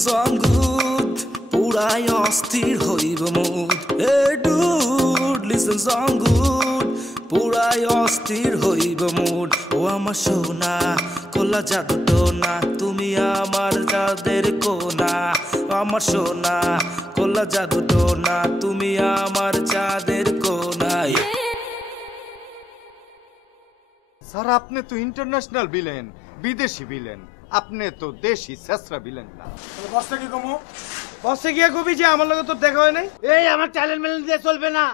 song good পুরাই অস্থির হইব mood Hey dude listen song good পুরাই অস্থির হইব মুড ও আমার সোনা কোলা জাদু টোনা তুমি আমার চাঁদের কোনা আমার সোনা কোলা জাদু টোনা তুমি আমার চাঁদের কোনায় স্যার আপনি তো ইন্টারন্যাশনাল ভিলেন বিদেশি ভিলেন আপনি তো দেশি শেষরা ভিলেন না বসটা কি কমো বসে গিয়ে কবি যে আমার লগে তো দেখা হয় নাই এই আমার ট্যালেন্ট মেলেন্ট দিয়ে চলবে না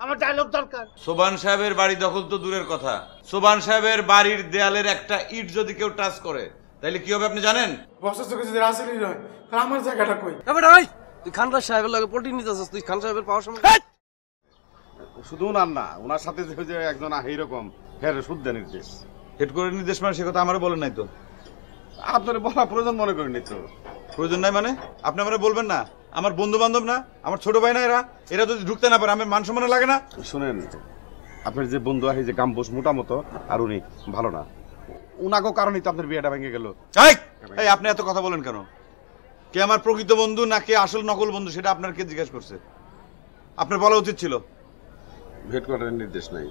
আমার ডায়লগ দরকার সোবান সাহেবের বাড়ি দখল তো দূরের কথা সোবান সাহেবের বাড়ির দেয়ালের একটা ইট যদি কেউ টাচ করে তাহলে কি হবে আপনি জানেন বসের চোখে যদি রাসেলই হয় তাহলে আমার জায়গাটা কই এবার ভাই তুই খানরা সাহেবের লগে পটি নিতেছস তুই খান সাহেবের পাওয়ার সময় শুধু ওনার না ওনার সাথে যে একজন এইরকম ফের শুদ্ধ নির্দেশ হেড করে নির্দেশ মানে সে কথা আমারও বলেন নাই তো আপনার বলা প্রয়োজন মনে করেনি তো প্রয়োজন নাই মানে আপনি আমারে বলবেন না আমার বন্ধু বান্ধব না আমার ছোট ভাই না এরা যদি ঢুকতে না পারে আমার মান সম্মান লাগে না শুনেন আপনার যে বন্ধু আছে যে গাম্বোস মোটা মতো আর উনি ভালো না উনাগো কারণেই তো আপনার বিয়েটা ভেঙে গেল এই আপনি এত কথা বলেন কেন কে আমার প্রকৃত বন্ধু না কে আসল নকল বন্ধু সেটা আপনার কে জিজ্ঞেস করছে আপনার বলা উচিত ছিল হেডকোয়ার্টারের নির্দেশ নাই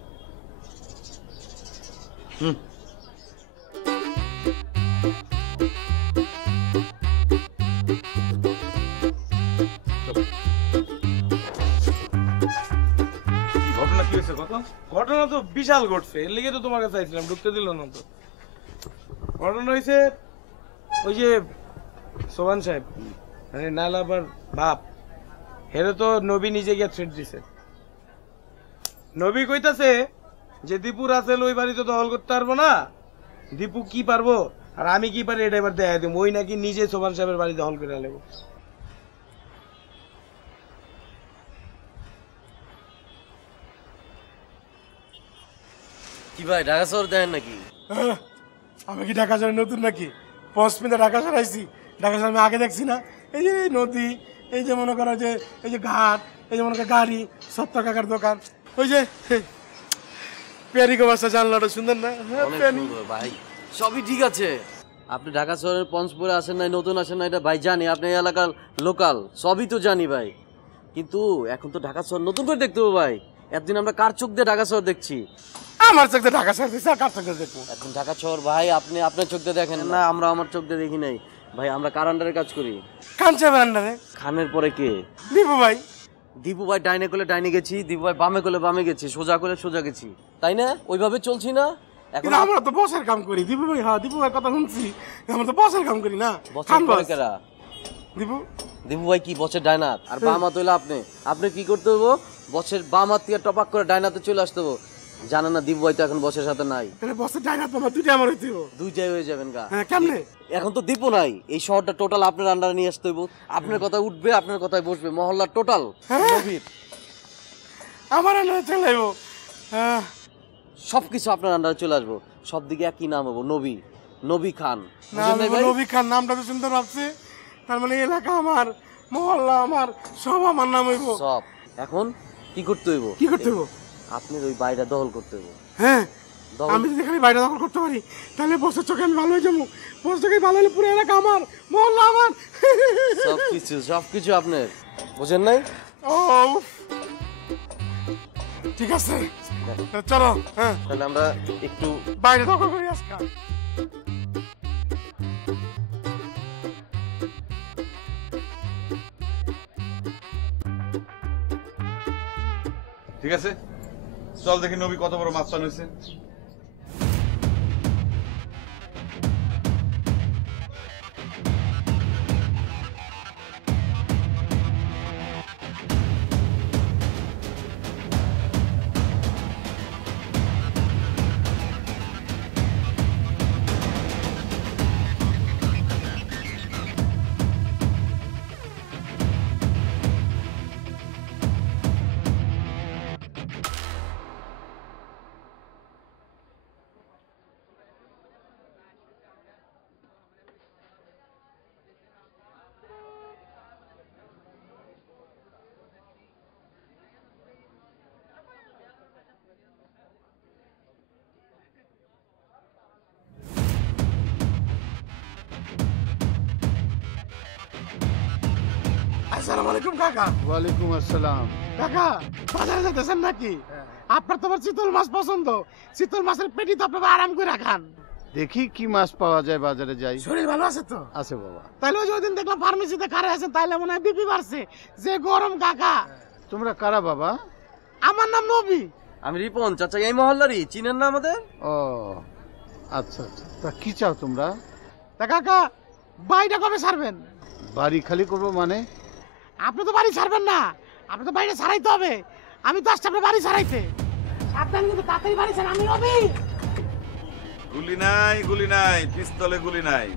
ঘটনা কি হয়েছে কত ঘটনা তো বিশাল ঘটছে এর লিগে তো তোমার কাছে আইছিলাম ঢুকতে দিল না তো ঘটনা হয়েছে ওই যে সোবান সাহেব মানে নালাবার বাপ হেরে তো নবী নিজে গিয়ে থ্রেট দিছে নবী কইতাছে যে দীপু রাসেল ওই বাড়িতে দখল করতে পারবো না দীপু কি পারবো আর আমি কি পারি এটা এবার দেখা দিব ওই নাকি নিজে সোবান সাহেবের বাড়ি দখল করে নেবো কি ভাই ঢাকা শহর দেন নাকি আমি কি ঢাকা শহরে নতুন নাকি পঞ্চমিনে ঢাকা শহর আইছি ঢাকা শহর আমি আগে দেখছি না এই যে নদী এই যে মনে করো যে এই যে ঘাট এই যে মনে করো গাড়ি সত্তর কাকার দোকান ওই যে পেয়ারি বাসা জানলাটা সুন্দর না ভাই সবই ঠিক আছে আপনি ঢাকা শহরের পঞ্চপুরে আসেন নাই নতুন আসেন না এটা ভাই জানি আপনি এই এলাকার লোকাল সবই তো জানি ভাই কিন্তু এখন তো ঢাকা শহর নতুন করে দেখতে হবে ভাই এতদিন আমরা কার চোখ দিয়ে ঢাকা শহর দেখছি আমার চোখ দিয়ে ঢাকা শহর দেখছি আর কার চোখ দিয়ে দেখবো এখন ঢাকা শহর ভাই আপনি আপনার চোখ দিয়ে দেখেন না আমরা আমার চোখ দিয়ে দেখি নাই ভাই আমরা কার আন্ডারে কাজ করি খান সাহেবের আন্ডারে খানের পরে কে দীপু ভাই দীপু ভাই ডাইনে করলে ডাইনে গেছি দীপু ভাই বামে করলে বামে গেছি সোজা করলে সোজা গেছি তাই না ওইভাবে চলছি না এখন আমরা তো বসের কাম করি দীপু ভাই হ্যাঁ দীপু ভাই কথা শুনছি আমরা তো বসের কাম করি না বছর পরে কেরা দীপু দীপু ভাই কি বছর ডাইনাত আর বাম হাত হইলে আপনি কি করতে হবো বছর বাম হাত থেকে টপাক করে ডাইনাতে চলে আসতে হবো জানা না দীপু ভাই তো এখন বছরের সাথে নাই তাহলে বসের ডাইনাত বাবা দুইটা আমার হইতে হবে দুইটাই হয়ে যাবেন গা হ্যাঁ কেমনে এখন তো দীপু নাই এই শহরটা টোটাল আপনার আন্ডারে নিয়ে আসতে হইব আপনার কথায় উঠবে আপনার কথায় বসবে মহল্লার টোটাল নবীর আমার আন্ডারে চলে যাবো সবকিছু আপনার আন্ডারে চলে আসবো সব দিকে একই নাম হবো নবী নবী খান নবী খান নামটা তো সুন্দর ভাবছে তার মানে এলাকা আমার মহল্লা আমার সব আমার নাম হইব সব এখন কি করতে হইব কি করতে হইব আপনার ওই বাড়িটা দখল করতে হইব হ্যাঁ আমি যদি এখানে বাইরে দখল করতে পারি তাহলে বসের চোখে আমি ভালো হয়ে যাবো বসের চোখে ভালো হলে পুরো এলাকা আমার মহল্লা আমার সবকিছু আপনার বুঝেন নাই ও ঠিক আছে চলো হ্যাঁ তাহলে আমরা একটু বাইরে দখল করি আজকে ঠিক আছে চল দেখি নবী কত বড় মাস্তান হয়েছে আসসালামু আলাইকুম কাকা। ওয়ালাইকুম আসসালাম। কাকা বাজারে যেতেছেন নাকি? আপনার তো আবার চিতল মাছ পছন্দ, চিতল মাছের পেটি তো আপনারা আরাম করে রাখান। দেখি কি মাছ পাওয়া যায়, বাজারে যাই। শরীর ভালো আছে তো? আছে বাবা। তাইলে ওই যে ওইদিন দেখলাম ফার্মেসিতে কারে আছেন, তাইলে মনে হয় বিপি বাড়ছে। যে গরম কাকা। তোমরা কারা বাবা? আমার নাম নবী। আমি রিপন, চাচা এই মহল্লারই, চিনেন না আমাদের? ও আচ্ছা আচ্ছা, তা কি চাও তোমরা? তা কাকা বাড়িটা কবে ছাড়বেন? বাড়ি খালি করবো মানে? আপনি তো বাড়ি ছাড়বেন না, আপনি তো বাড়িটা ছাড়াইতে হবে। আমি তো আসছি আপনার বাড়ি ছাড়াইতে। সাবধান কিন্তু তাড়াতাড়ি বাড়ি ছাড়। আমি নবী। গুলি নাই, পিস্তলে গুলি নাই।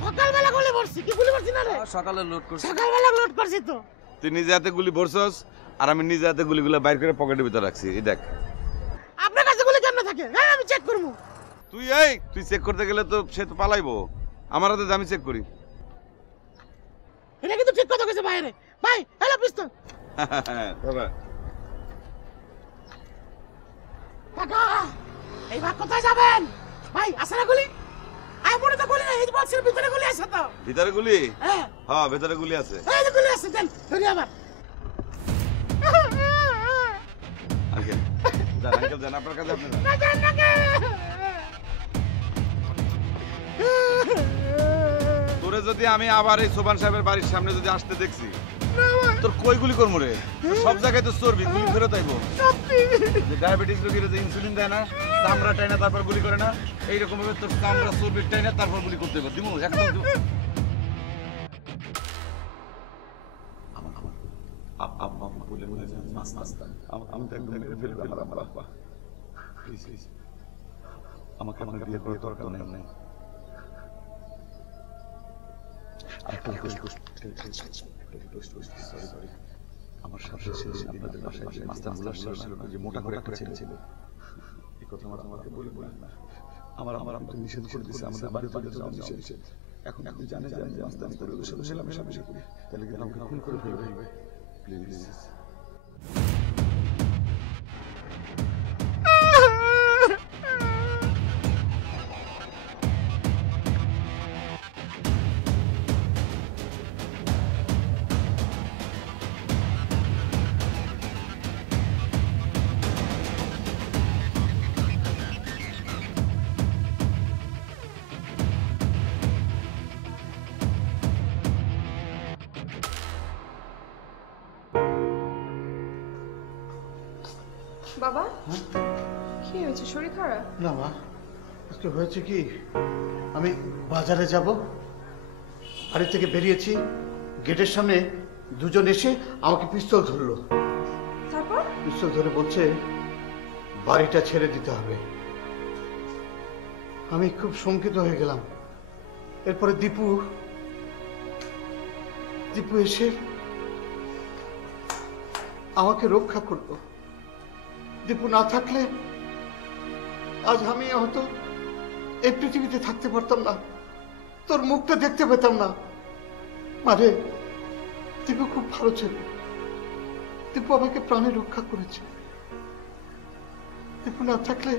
সকালবেলা গুলি করছি। কি গুলি করছি না রে? সকালে লোড করছি। সকালবেলা লোড করছি তো। তুই নিজে হাতে গুলি ভরছস আর আমি নিজে হাতে গুলিগুলো বাইর করে পকেটের ভিতর রাখছি। এই দেখ। আপনার কাছে গুলি কেমনে থাকে? হ্যাঁ আমি চেক করবো। তুই চেক করতে গেলে তো সে তো পালাইবো। আমার হাতে আমি চেক করি। এটা কিন্তু ঠিক কথা কইছে বাইরে। ভাই হ্যালো পিস্তল। বাবা কাকা এইবার কোথায় যাবেন? ভাই আসে না গুলি? আই মনে তো গুলি না, এই বক্সের ভিতরে গুলি আছে তো। ভিতরে গুলি? হ্যাঁ হ্যাঁ ভিতরে গুলি আছে। এই যে গুলি আছে, দেন ধরি আবার। আঙ্কেল যান আপনার কাছে আপনি যান। না যান না কে। তোরে যদি আমি আবার এই সোবান সাহেবের বাড়ির সামনে যদি আসতে দেখছি, তোর কই গুলি করবো রে? সব জায়গায় তো চর্বি, গুলি ফেরত আইবো। যে ডায়াবেটিস রোগীরা যে ইনসুলিন দেয় না, চামড়া টাইনা তারপর গুলি করে না, এইরকম ভাবে তোর চামড়া চর্বি টাইনা তারপর গুলি করতে হবে। দিমু একদম দিমু। আমি তো একদম মেরে ফেলবো আমার আব্বা। প্লিজ আমাকে বিয়ে করার দরকার নেই। আমার সাথে আপনাদের বাসায় মাস্তানগুলো আসছিল না, যে মোটা করে একটা ছেলে ছিল। এই কথা আমাকে বলে না। আমার তো নিষেধ করে দিয়েছে, আমাদের বাড়ি যাওয়া নিষেধ। এখন আপনি জানেন যে মাস্তানি করে ওদের সাথে মেলামেশা করি, তাহলে কিন্তু আমাকে খুন করে ফেলবে। প্লিজ বাবা কি হয়েছে? শরীর খারাপ? না মা, আজকে হয়েছে কি, আমি বাজারে যাব, বাড়ি থেকে বেরিয়েছি, গেটের সামনে দুজন এসে আমাকে পিস্তল ধরলো। তারপর? পিস্তল ধরে বলছে বাড়িটা ছেড়ে দিতে হবে। আমি খুব শঙ্কিত হয়ে গেলাম। এরপরে দীপু এসে আমাকে রক্ষা করলো। দীপু না থাকলে আজ আমি হয়তো এই পৃথিবীতে থাকতে পারতাম না, তোর মুখটা দেখতে পেতাম না। আরে দীপু খুব ভালো ছিল, দীপু আমাকে প্রাণে রক্ষা করেছে। দীপু না থাকলে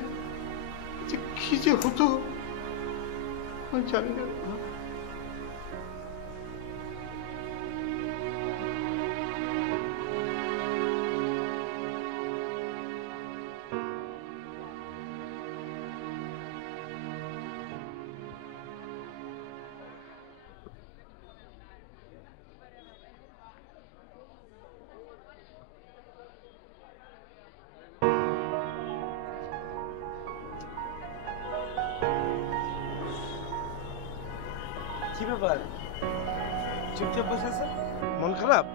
যে কি যে হতো আমি জানি না। কি ব্যাপার, চুপচাপ বসে আছে? মন খারাপ?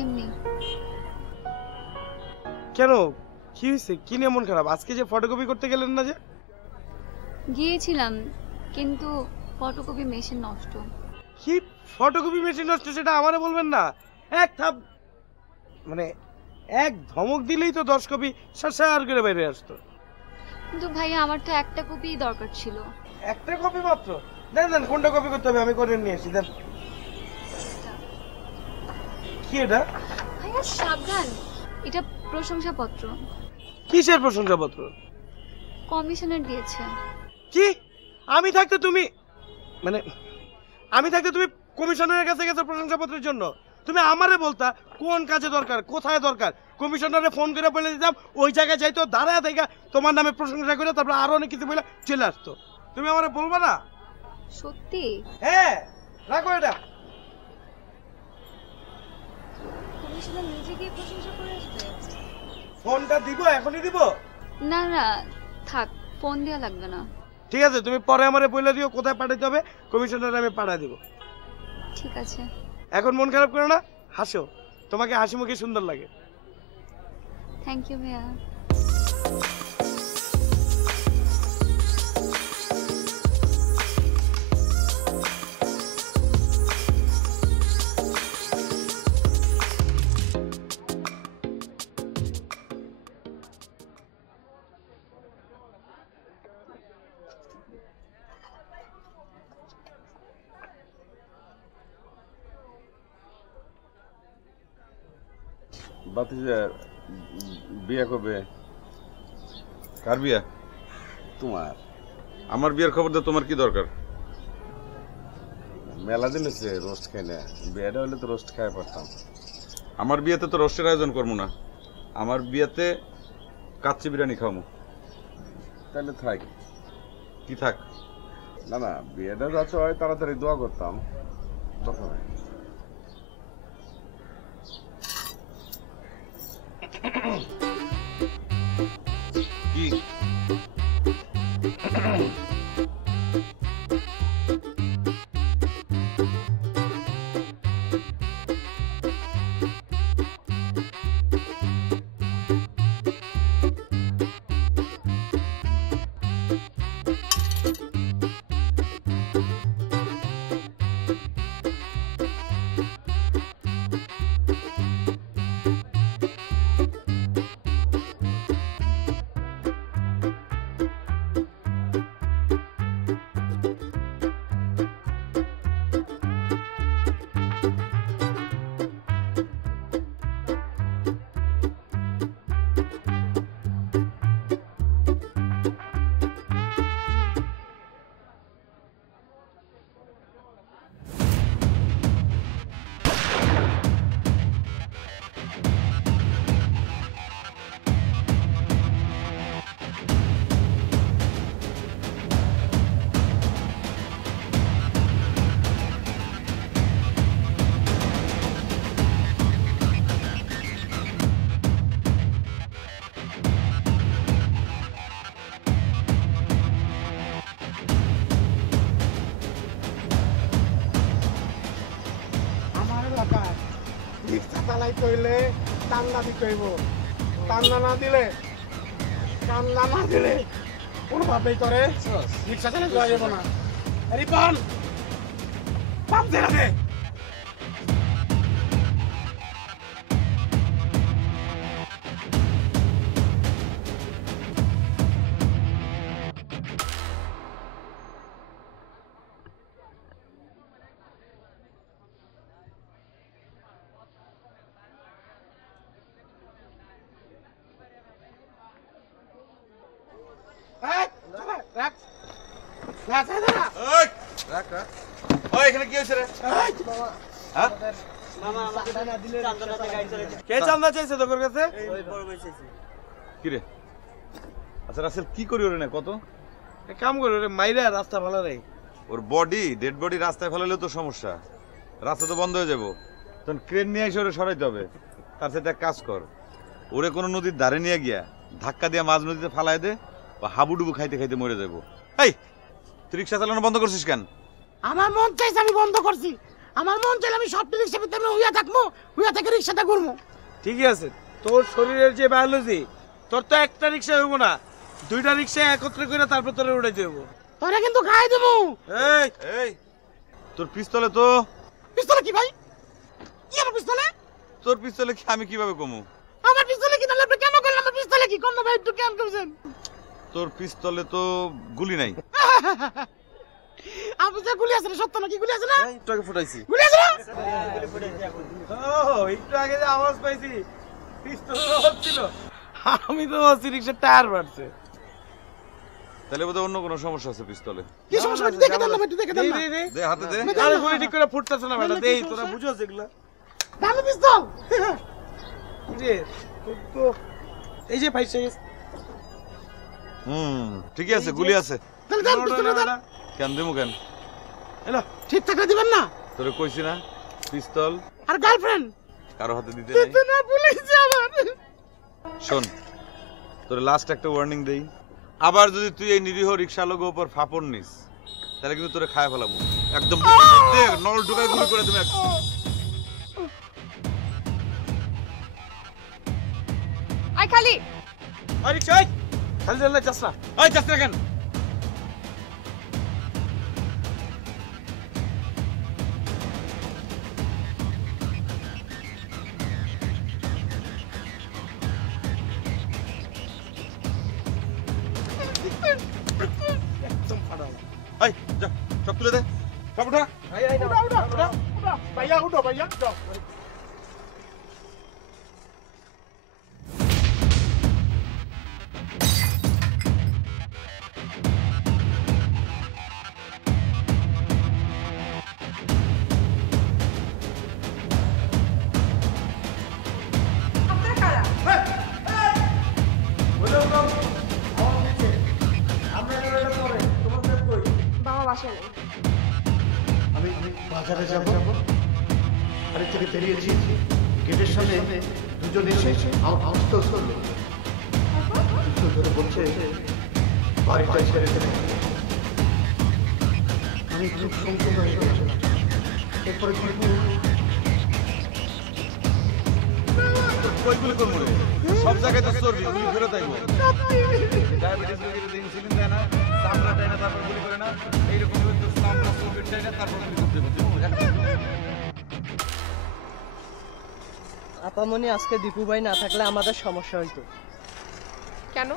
এমনি। কেন, কি হয়েছে? কি নিয়ে মন খারাপ? আজকে যে ফটোকপি করতে গেলেন না যে? গিয়েছিলাম কিন্তু ফটোকপি মেশিন নষ্ট। কি ফটোকপি মেশিন নষ্ট সেটা আমারে বলবেন না? এক থাপ মানে এক ধমক দিলেই তো 10 কপি সার করে বাইরে আসতো। কিন্তু ভাইয়া আমার তো একটা কপি দরকার ছিল। একটা কপি মাত্র? দেন দেন, কোনটা কপি করতে হবে আমি করে নিয়ে আসি। দেন। কি এটা? ভাইয়া সাবধান, এটা প্রশংসাপত্র। কিসের প্রশংসাপত্র? কমিশনার দিয়েছে। কি? আমি থাকতে তুমি মানে আমি থাকতে তুমি কমিশনারের কাছে গেছে প্রশংসাপত্রের জন্য। তুমি আমারে বলতা কোন কাজে দরকার, কোথায় দরকার, কমিশনারে ফোন করে বলে দিতাম, ওই জায়গায় যাইতো, দাঁড়ায় থেকে তোমার নামে প্রশংসা করে তারপর আরো অনেক কিছু বলে চলে আসতো। তুমি আমারে বলবা না? সত্যি? হ্যাঁ, রাখো এটা। কমিশনার নিজে গিয়ে প্রশংসা করে আসবে? ফোনটা দিব, এখনই দিব? না না থাক, ফোন দেওয়া লাগবে না। ঠিক আছে, তুমি পরে আমারে বলে দিও কোথায় পাঠাইতে হবে, কমিশনারে আমি পাঠিয়ে দিব। ঠিক আছে। এখন মন খারাপ করো না, হাসো, তোমাকে হাসি মুখে সুন্দর লাগে। থ্যাংক ইউ ভাইয়া। বাতিজা বিয়ে কবে? কার বিয়া? তোমার। আমার বিয়ের খবর দিয়ে তোমার কি দরকার? মেলা দিন হচ্ছে রোস্ট খাই না, বিয়েটা হলে তো রোস্ট খাই পারতাম। আমার বিয়েতে তো রোস্টের আয়োজন করবো না, আমার বিয়েতে কাচ্চি বিরিয়ানি খাওয়াবো। তাহলে থাক। কি থাক? না না, বিয়েটা যাচ্ছে হয় তাড়াতাড়ি দোয়া করতাম, তখন কি আমার এলাকায় রিক্সা চালাইতে হইলে টান্না দিতে হইব, টান্না না দিলে কোনোভাবেই করে রিক্সা চালাইতে যাইব না। রিপন পাম্প দে রে। এখানে কি হয়েছে রে? কে চান্দা চাইছে তোর কাছে? কি রে? আচ্ছা রাসেল কি করি ওরে না কত? এক কাম করো রে, মাইরা রাস্তা ভালো রে। ওর বডি ডেড বডি রাস্তায় ফেলালেও তো সমস্যা, রাস্তা তো বন্ধ হয়ে যাবো, তখন ক্রেন নিয়ে এসে ওরে সরাইতে হবে। তার সাথে এক কাজ কর, ওরে কোনো নদীর ধারে নিয়ে গিয়া ধাক্কা দিয়ে মাঝ নদীতে ফালাই দে, বা হাবুডুবু খাইতে খাইতে মরে যাবো। এই তুই রিক্সা চালানো বন্ধ করছিস কেন? আমার মন চাইছে আমি বন্ধ করছি, আমার মন চাইলে আমি সব রিক্সা ভিতরে হইয়া থাকবো, হইয়া থেকে রিক্সাটা ঘুরবো। ঠিকই আছে, তোর শরীরের যে বায়োলজি, তোর তো একটা রিক্সা হইব না, দুইটা রিক্সা একত্রে করে তারপর তোরে উঠাইতে হইব। তোরে কিন্তু খাই দেবো। এই এই তোর পিস্তলে তো। পিস্তলে কি ভাই? কি আমার পিস্তলে? তোর পিস্তলে কি আমি কিভাবে কমু? আমার পিস্তলে কি? তাহলে আপনি কেন করলেন? আমার পিস্তলে কি? কোন ভাই একটু কেন করছেন? তোর পিস্তলে তো গুলি নাই। আপনি যে গুলি আছে সত্য নাকি? গুলি আছে না? একটু আগে ফুটাইছি। গুলি আছে না? ও একটু আগে যে আওয়াজ পাইছি পিস্তল হচ্ছিল, আমি তো ভাবছি রিক্সার টায়ার বাড়ছে। তাহলে বোধহয় অন্য কোনো সমস্যা আছে পিস্তলে। কি সমস্যা হচ্ছে দেখে দেন না একটু দেখে দেন না দে হাতে দে। আরে গুলি ঠিক করে ফুটতেছে না বেটা, দেই তোরা বুঝোস এগুলা। দামি পিস্তল রে তো এই যে ভাই সেই ঠিকই আছে, গুলি আছে। তাহলে দেন পিস্তল দেন। কেন দেবো কেন? এলো ঠিক থাকলে দিবেন না? তোরে কইছি না পিস্তল আর গার্লফ্রেন্ড কারো হাতে দিতে দিতে নাই। না ভুলেছি আবার। শোন, তোরে লাস্ট একটা ওয়ার্নিং দেই, আবার যদি তুই এই নিরীহ রিকশালোকের উপর ফাপড় নিস তাহলে কিন্তু তোরে খায় ফেলাবো একদম। দেখ নল ঢুকাই গুলি করে তুমি। আই খালি আরে চাই খালি চলে যাস না। এই যাস না কেন? একদম ফাড়া এই যা সব তুলে দে, সব উঠা। ভাইয়া উঠো ভাইয়া যাও। বাবা বাসায় নেই। আমি বাজারে যাব, বাড়ি থেকে বেরিয়েছি, গেটের সামনে দুজন এসে আস্তে করলো, ধরে বলছে বাড়িটা ছেড়ে দেবে। আমি খুব সংকট হয়ে গেছিলাম। এরপরে কই গুলি করবো রে? সব জায়গায় তো চর্বি, গুলি ফেরত আইবো। ডায়াবেটিস রোগীর যে ইনসুলিন দেয় না, চামড়া দেয় না, তারপর গুলি করে না, এইরকম তো চামড়া চর্বি দেয় না, তারপর গুলি করতে হবে। আপামনি আজকে দীপু ভাই না থাকলে আমাদের সমস্যা হইতো। কেন?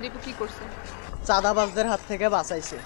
দীপু কি করছে? চাঁদাবাজদের হাত থেকে বাঁচাইছে।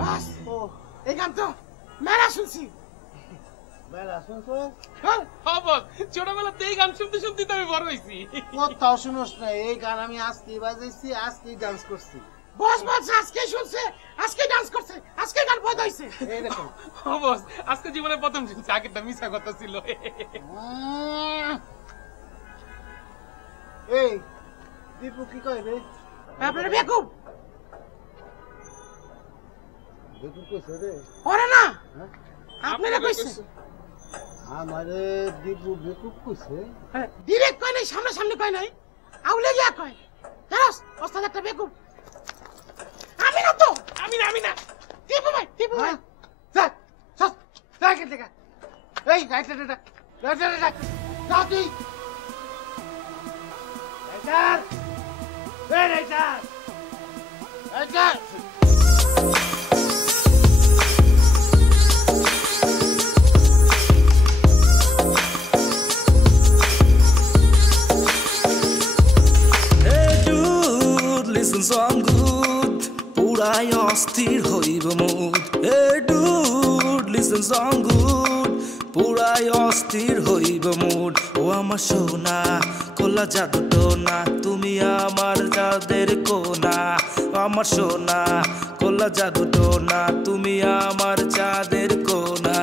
বাস এই গান তো মেলা শুনছি। হ্যাঁ বস ছোটবেলাতে এই গান শুনতে শুনতে তো আমি বড় হইছি। কোথাও শুনোস না, এই গান আমি আজকেই বাজাইছি, আজকেই ডান্স করছি। বস বলছে আজকে শুনছে, আজকে ডান্স করছে, আজকে গান বজাইছে। এই দেখো বস আজকে জীবনে প্রথম শুনছি, আগেরটা মিছা কথা ছিল। এই দীপু কি কয় রে? আপনারা বেকুব দীপু কইছে রে ওরে না, আপনারা কইছে। আমারে দীপু বেকুব কইছে। ডিরেক্ট কয় নাই, সামনে সামনে কয় নাই, আউলে গিয়া কয় জানোস ওস্তাদ একটা বেকুব। আমি না তো, আমি না টিপু ভাই যা চল যা কে দেখা। এই গাইটা যা তুই রাইটার Listen song good, পুরাই অস্থির হইব মুড। এ ডুড লিসেন সং গুড, পুরাই অস্থির হইব মুড। ও আমার সোনা কোলা জাদু টোনা, তুমি আমার যাদের কোনা। আমার সোনা কোলা জাদু টোনা, তুমি আমার চাঁদের কোনা।